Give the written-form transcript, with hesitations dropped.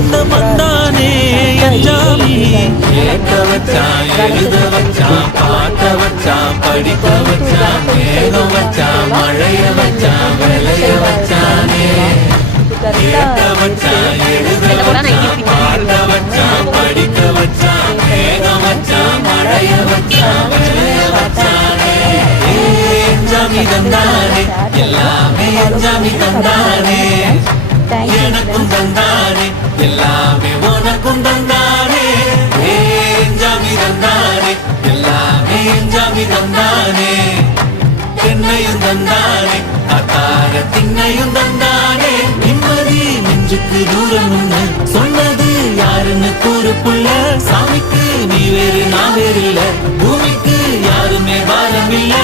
சொந்தம் தானே அஞ்சாமி கேட்க வச்சான் எழுத வச்சான் பாட்ட வச்சான் படிக்க வச்சான் மேகம் வச்சான் மழைய வச்சான் விளைய வச்சானே கேட்க வச்சான் எழுத வச்சான் பாட்ட வச்சான் படிக்க வச்சான் மேகம் வச்சான் மழைய வச்சான் விளைய வச்சானே அஞ்சாமி தந்தானே எல்லாமே அஞ்சாமி தந்தானே எனக்கும் தந்தானே எல்லாமே உனக்கும் தந்தானே அஞ்சாமி தந்தானே எல்லாமே அஞ்சாமி தந்தானே தென்னையும் தந்தானே அத்தார திண்ணையும் தந்தானே நிம்மதி நெஞ்சுக்கு தூரம்னு சொன்னது யாருன்னு கூறுப்புள்ள சாமிக்கு நீ வேறு நான் வேறு இல்ல பூமிக்கு யாருமே பாரம் இல்ல